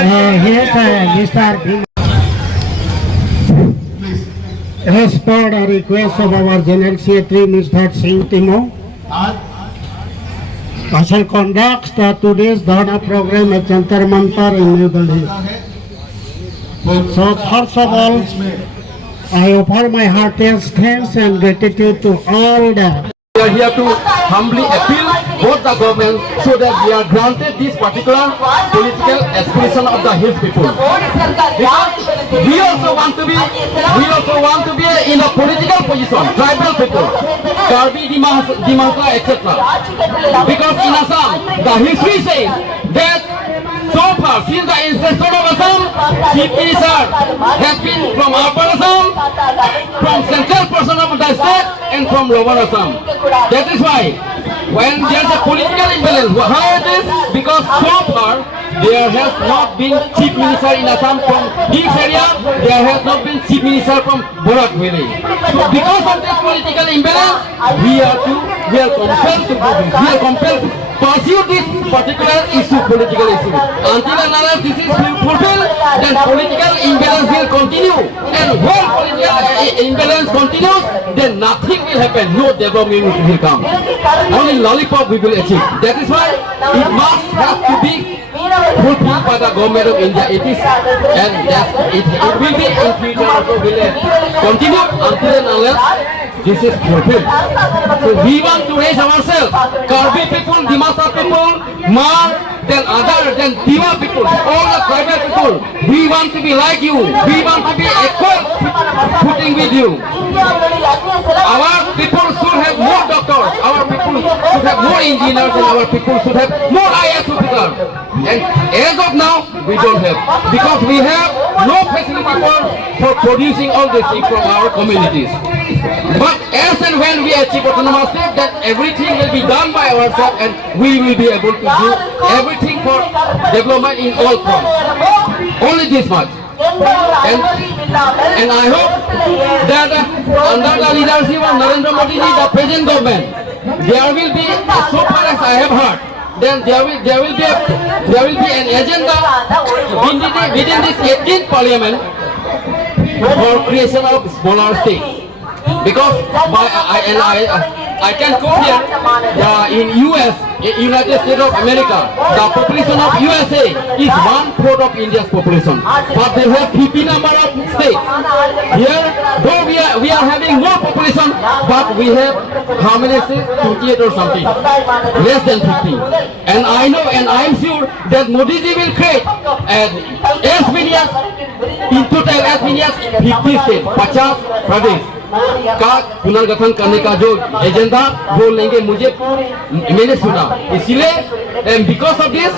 Here's Mr. Bhim. As per the request of our General Secretary, Mr. Singh Timo, I shall conduct today's Dharna program at Jantar Mantar in New Delhi. So first of all, I offer my heartiest thanks and gratitude to all the... We are here to humbly appeal both the government so that we are granted this particular political aspiration of the Hills people. Because we also want to be in a political position, tribal people, Karbi, Dimasa, etc. Because in Assam, the history says that so far, since the inception of Assam, Chief Minister has been from Upper Assam, from central portion of the state, and from Lower Assam. That is why, when there is a political imbalance, how it is? Because so far, there has not been Chief Minister in Assam from Hills area, there has not been Chief Minister from Borak Valley. So because of this political imbalance, we are compelled to pursue this particular issue, political issue. Until and unless this is fulfilled, then political imbalance will continue. And when political imbalance continues, then nothing will happen, no development will come. Only lollipop we will achieve. That is why it must have to be fulfilled by the government of India. It is, and it will be in future also will continue until and unless this is fulfilled. So we want to raise ourselves. Karbi people, Dimasa people, Mar, then other, then Diwa people, all the tribal people. We want to be like you. We want to be equal footing with you. Our people should have more doctors. Our people should have more engineers, and our people should have more IAS officers. And as of now, we don't have, because we have no facility for producing all these things from our communities. But as and when we achieve autonomous state, that everything will be done by ourselves, and we will be able to do everything for development in all fronts. Only this much. And I hope that under the leadership of Narendra Modi, the present government, there will be, so far as I have heard, then there will be an agenda within this 18th parliament for creation of smaller states. Because I can quote here, in US, United States of America, the population of USA is 1/4 of India's population, but they have 50 number of states. Here, though we are having more population, but we have how many states? 28 or something, less than 50. And I know, and I am sure that Modi ji will create as many as, in total as many as 50 states, 50 प्रदेश का पुनर्गठन करने का जो agenda वो लेंगे, मैंने सुना. इसलिए because of this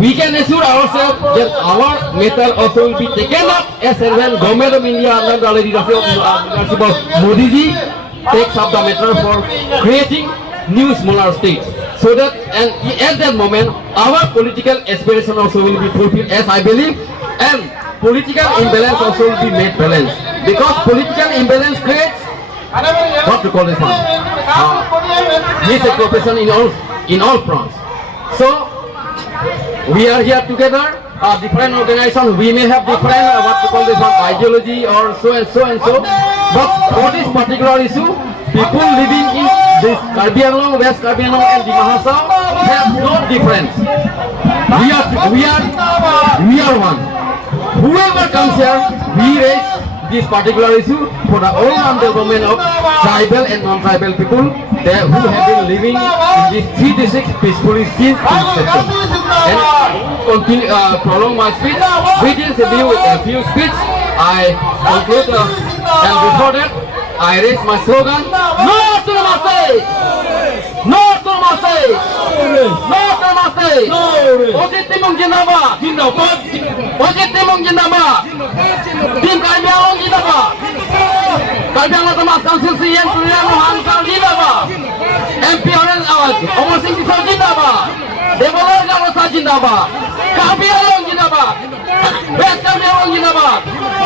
we can assure ourselves that our matter also will be taken up as and when government of India under the leadership of Modi ji takes up the matter for creating new smaller states, so that, and at that moment our political aspiration also will be fulfilled, as I believe, and political imbalance also will be made balanced. Because political imbalance creates what to call this one, misequation in all fronts. So we are here together, different organizations. We may have different what to call this one, ideology or so and so and so. But for this particular issue, people living in this Karbi Anglong, West Karbi Anglong, and Dimahasa have no difference. We are one. Whoever comes here, we raise this particular issue for the all-round development of tribal and non-tribal people who have been living in these 3 districts peacefully since inception. And continue, prolong my speech. With this few speech, I conclude, and before that, I raise my slogan: No autonomous state! No autonomous state! No autonomous state! Ojit Timong Jindabad! Ojit Timong Jindabad! Tim Karbi Anglong Jindabad! Karbi Anglong Autonomous Council CN Pilihan Hansal Jindabad! MP Omar Singh Tisau Jindabad! Developer Galosa Jindabad! Karbi Anglong Jindabad! West Karbi Anglong Jindabad!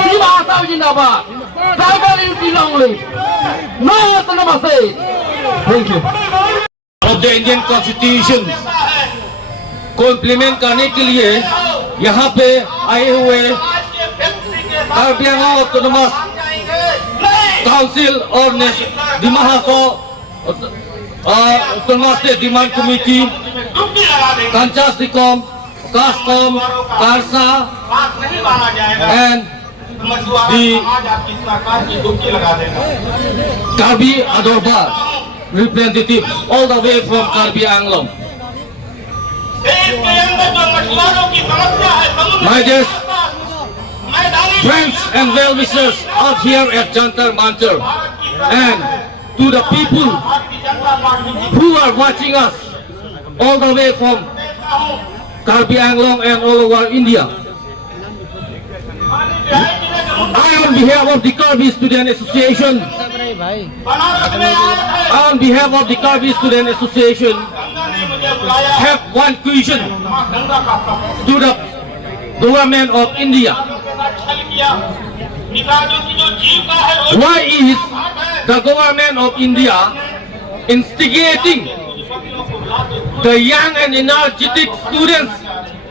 Dimahasa Jindabad! Tribal unity long live! No autonomous state! Thank you. Of the Indian Constitution को implement करने के लिए यहाँ पे आए हुए Karbi Anglong autonomous council और Dima Hasao autonomous state demand committee, कंचास निकॉम, कास्कॉम, कारसा and the Karbi Adorba representative all the way from Karbi Anglong. My dear friends and well-wishers out here at Jantar Mantar, and to the people who are watching us all the way from Karbi Anglong and all over India. I, on behalf of the Karbi Student Association, have one question to the government of India. Why is the government of India instigating the young and energetic students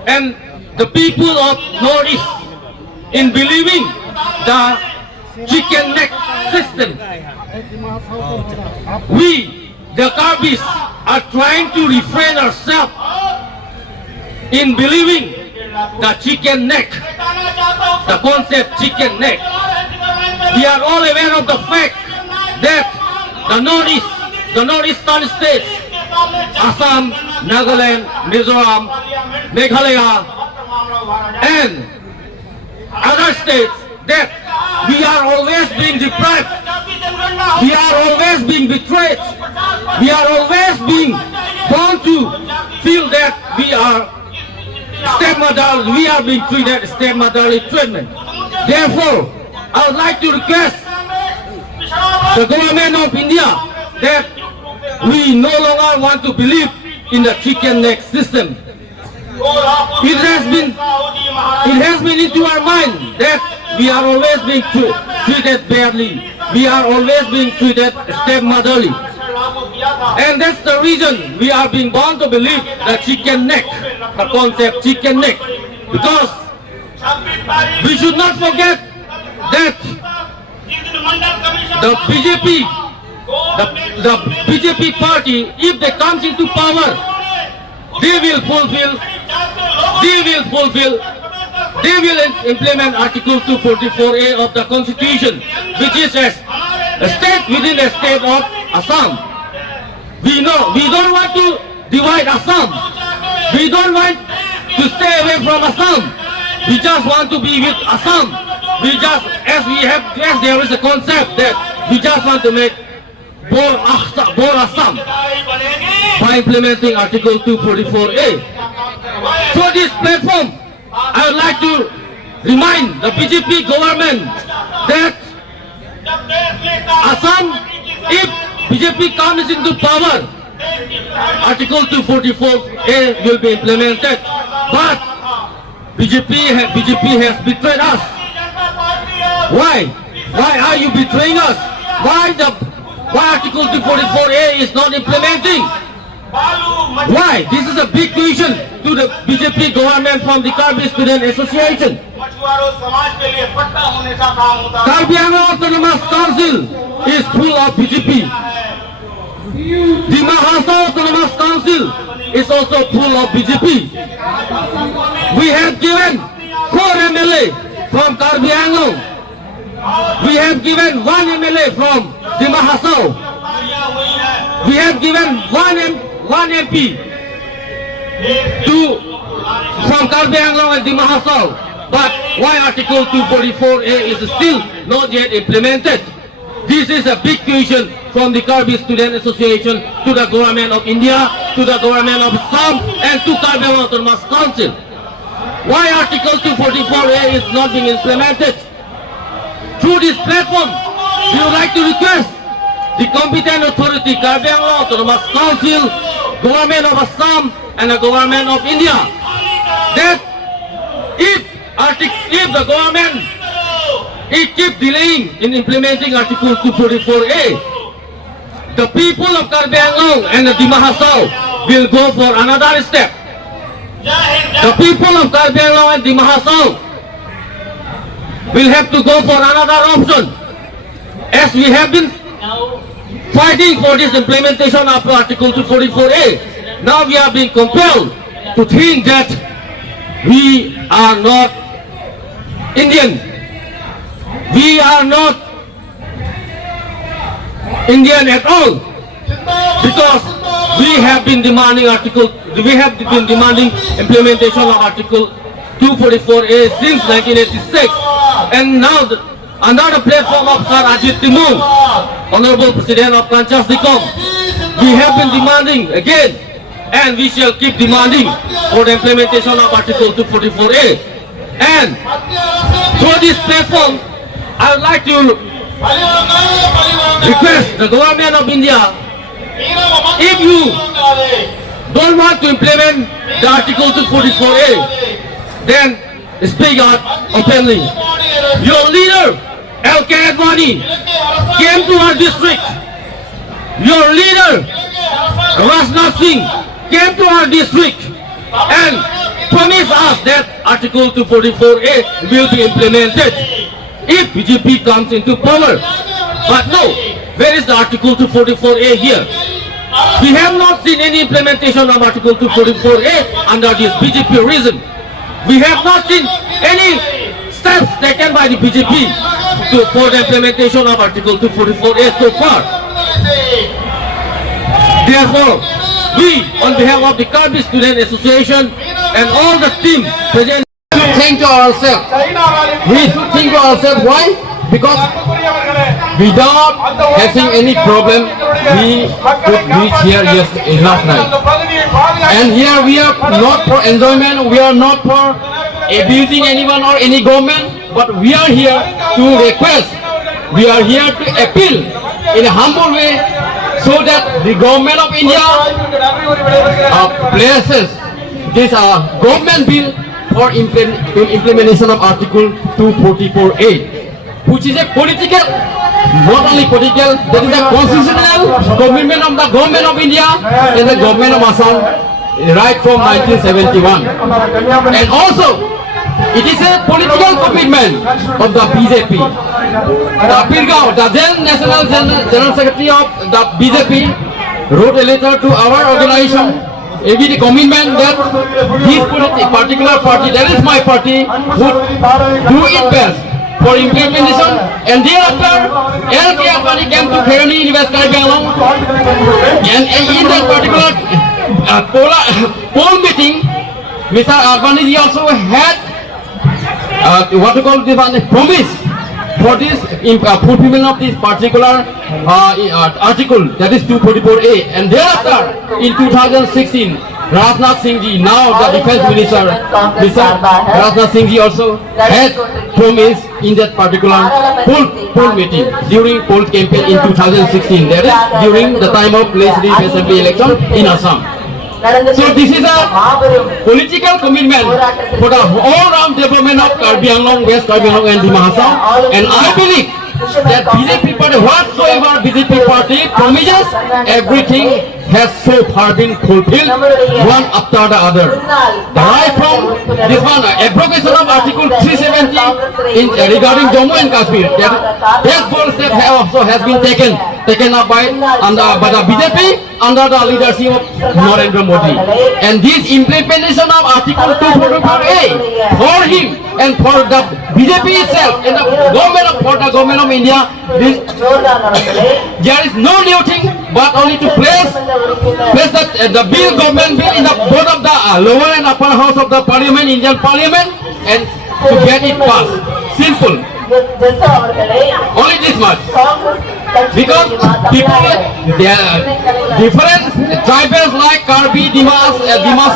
and the people of Northeast in believing the chicken neck system? We, the Karbis, are trying to refrain ourselves in believing the chicken neck, the concept chicken neck. We are all aware of the fact that the northeastern states, Assam, Nagaland, Mizoram, Meghalaya, and other states, that we are always being deprived, we are always being betrayed, we are always being born to feel that we are stepmother, we are being treated stepmotherly treatment. Therefore, I would like to request the government of India that we no longer want to believe in the chicken neck system. It has been into our mind that we are always being treated badly. We are always being treated stepmotherly. And that's the reason we are being born to believe the chicken neck, the concept chicken neck. Because we should not forget that the BJP party, if they come into power, they will implement Article 244A of the Constitution, which is a state within the state of Assam. We know we don't want to divide Assam. We don't want to stay away from Assam. We just want to be with Assam. As there is a concept that we just want to make more Assam by implementing Article 244A. Through this platform, I would like to remind the BJP government that Assam, if BJP comes into power, Article 244A will be implemented. But BJP has betrayed us. Why? Why are you betraying us? Why Article 244A is not implementing? Why? This is a big question to the BJP government from the Karbi Student Association. Karbi Anglong Autonomous Council is full of BJP. Dima Hasaw Autonomous Council is also full of BJP. We have given 4 MLA from Karbi Anglong. We have given 1 MLA from Dima Hasaw. We have given 1 MP from Karbi Anglong and Dima Hasaw. But why Article 244A is still not yet implemented? This is a big question from the Karbi Student Association to the government of India, to the government of Assam, and to Karbi Anglong Autonomous Council. Why Article 244A is not being implemented? Through this platform, we would like to request the competent authority, Karbi Anglong Autonomous Council, government of Assam, and the government of India, that if the government keep delaying in implementing Article 244A, the people of Karbi Anglong and the Dima Hasaw will go for another step. the people of Karbi Anglong and Dima Hasao will have to go for another option, as we have been fighting for this implementation of Article 244A. Now we are being compelled to think that we are not Indian. We are not Indian at all, because we have been demanding implementation of Article 244A since 1986, and now under the platform of Sir Ajit Timur, Honorable President of Kanchas Nikom, we have been demanding again, and we shall keep demanding for the implementation of Article 244A. And through this platform, I would like to request the government of India, if you don't want to implement the Article 244A, then speak out openly. Your leader, L.K. Advani, came to our district. Your leader, Rajnath Singh, came to our district and promised us that Article 244A will be implemented if BJP comes into power. But no, where is the Article 244A here? We have not seen any implementation of Article 244A under this BJP regime. We have not seen any steps taken by the BJP for the implementation of Article 244A so far. Therefore, we, on behalf of the Karbi Student Association and all the team present, think to ourselves. We think to ourselves, why? Because without having any problem, we could reach here last night. And here we are not for enjoyment, we are not for abusing anyone or any government, but we are here to request, we are here to appeal in a humble way, so that the government of India places this government bill for implementation of Article 244A, which is a political, not only political, that is a constitutional commitment of the government of India and the government of Assam right from 1971. And also, it is a political commitment of the BJP. The Pirgaon, the then National General Secretary of the BJP, wrote a letter to our organization with the commitment that this particular party, that is my party, would do its best for implementation. And thereafter, L.K. Advani came to Khairani West Karbi Anglong, and in that particular poll meeting, Mr. Advani also had what we call this one promise for this fulfillment of this particular article, that is 244A. And thereafter, in 2016, Rajnath Singh ji, now the defense minister, Mr. Rajnath Singh ji also had promised in that particular poll meeting during poll campaign in 2016, that is during the time of legislative assembly election in Assam. So this is a political commitment for the all-round development of Karbi Anglong, West Karbi Anglong and Dima Hasao. And I believe that BJP party, whatsoever BJP party promises, everything has so far been fulfilled, one after the other. Right from this one, abrogation of Article 370 regarding Jammu and Kashmir, that bold step also has been taken up by the BJP under the leadership of Narendra Modi. And this implementation of Article 244A for him and for the BJP itself and for the government of India, there is no new thing but only to place the government bill in the both of the lower and upper house of the parliament, Indian parliament, and to get it passed. Simple. Only this much. Because people, different tribes like Karbi, Dimasa,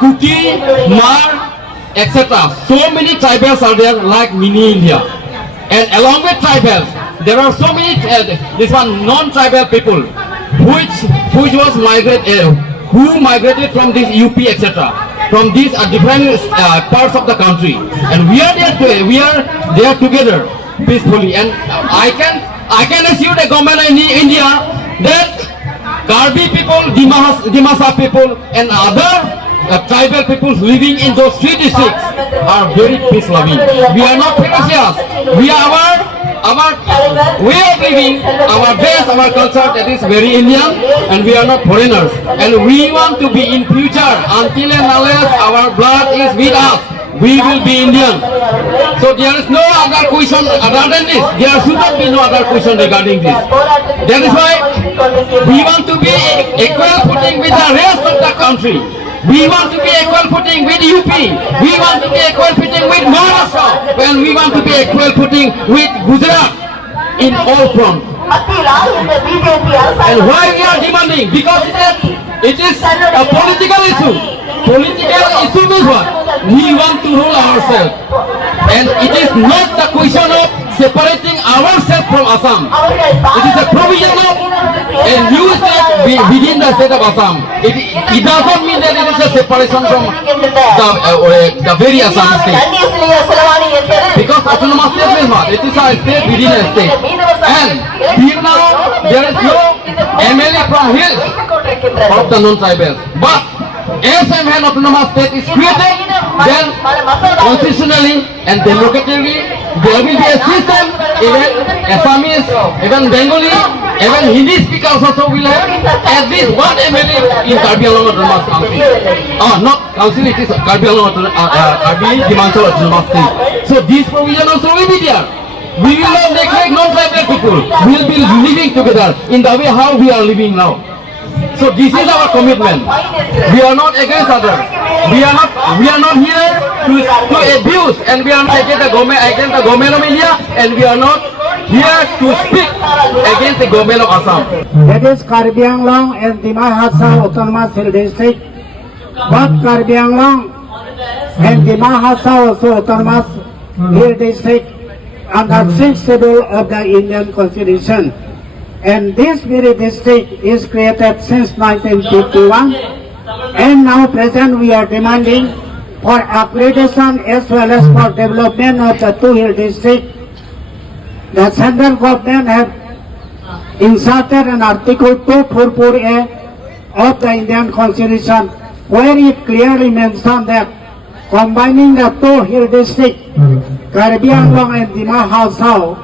Kuti, Mar, etc. So many tribes are there like mini India. And along with tribals, there are so many non-tribal people which was who migrated from this UP, etc. From these different parts of the country, and we are there together peacefully. And I can assure the government in India that Karbi people, Dimasa people, and other tribal peoples living in those three districts are very peace loving. We are not pretentious. We are our way of living, our base, our culture that is very Indian, and we are not foreigners. And we want to be in future until and unless our blood is with us. We will be Indian. So there is no other question other than this. There should not be no other question regarding this. That is why we want to be equal footing with the rest of the country. We want to be equal footing with UP. We want to be equal footing with Maharashtra. And we want to be equal footing with Gujarat in all fronts. And why we are demanding? Because it is a political issue. Political issue means what? We want to rule ourselves. And it is not the question of separating ourselves from Assam. It is a provision of a new state within the state of Assam. It does not mean that it is a separation from the very Assam state. Because autonomous state means what? It is a state within a state. And till now, there is no MLA from hills of the non-tribals. But as and when autonomous state is created, then constitutionally and democratically, there will be a system, even Assamese, even Bengali, even Hindi speakers also will have at least one MLA in Karbi Anglong Autonomous Council. Not council, it is Karbi Anglong Karbi Himachal Autonomous State. So this provision also will be there. We will not neglect non-tribal people. We will be living together in the way how we are living now. So this is our commitment. We are not against others. We are not here to abuse, and we are not against the government of India, and we are not here to speak against the government of Assam. That is Karbi Anglong and Dima Hasao Autonomous Hill District. Both Karbi Anglong and Dima Hasao also Autonomous Hill District under 6th schedule of the Indian Constitution. And this very district is created since 1951, and now present we are demanding for upgradation as well as for development of the two hill district. The central government have inserted an article 244A of the Indian Constitution where it clearly mentioned that combining the two hill districts, Karbi Anglong and Dima Hasao,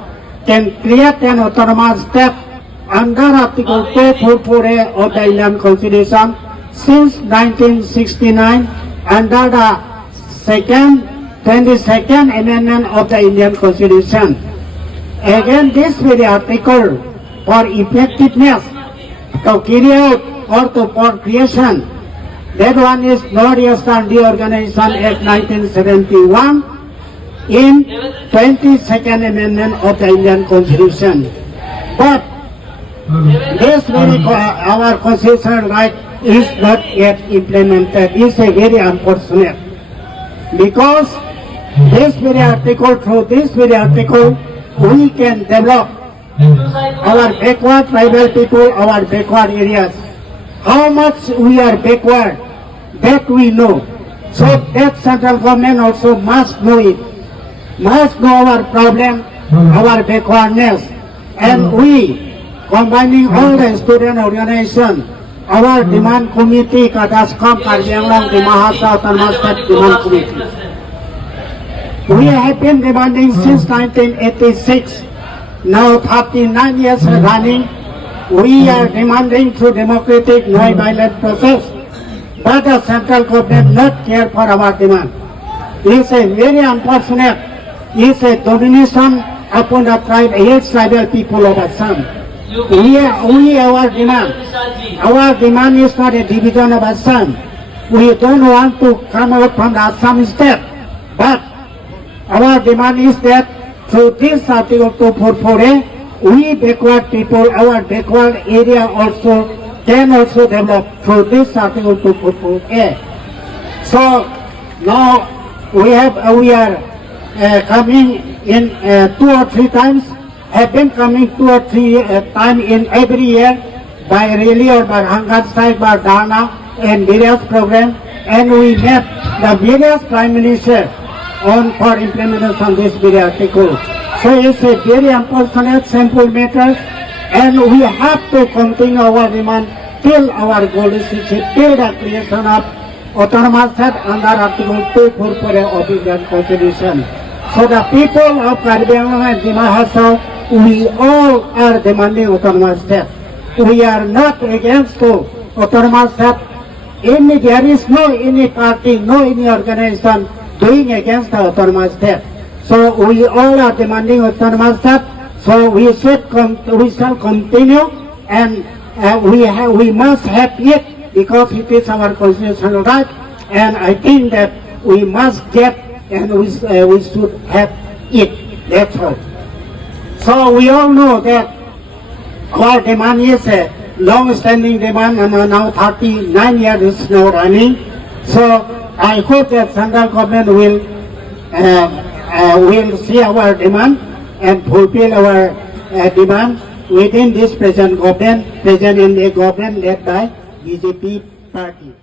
can create an autonomous state under Article 244A of the Indian Constitution since 1969 under the 22nd Amendment of the Indian Constitution. Again, this very article for effectiveness to carry out or to for creation, that one is North-Eastern Reorganization Act 1971 in 22nd Amendment of the Indian Constitution. But this very our constitutional right is not yet implemented. It's a very unfortunate, because this very article, through this very article, we can develop our backward tribal people, our backward areas. How much we are backward, that we know. So that central government also must know it, must know our problem, our backwardness, and we, combining all the student organization, our demand committee, Kadascom, Karbi Anglong, Dima Hasao Autonomous State Demand Committee. We have been demanding since 1986, now 39 years running. We are demanding through democratic, non-violent process, but the central government not care for our demand. It's a very unfortunate, it's a domination upon the tribal people of Assam. Our demand is not a division of Assam. We don't want to come out from the Assam state, but our demand is that through this Article 244A, we backward people, our backward area also can also develop through this Article 244A. So now we are coming in 2 or 3 times, have been coming 2 or 3 times in every year by rally or by hunger strike, by Dharna and various programs, and we met the various prime ministers on for implementation of this very article. So it's a very unfortunate, simple matter, and we have to continue our demand till our goal is achieved, till the creation of autonomous state under Article 244 of Indian Constitution. So the people of Caribbean and Dimahasa, we all are demanding autonomous state. We are not against to autonomous state. There is no any party, no any organization doing against the autonomous state. So we all are demanding autonomous state. So we shall continue, and we must have it because it is our constitutional right. And I think that we must get and we should have it. That's all. So we all know that our demand is a long-standing demand, and now 39 years is now running. So I hope that central government will see our demand and fulfill our demand within this present government, present in the government led by BJP party.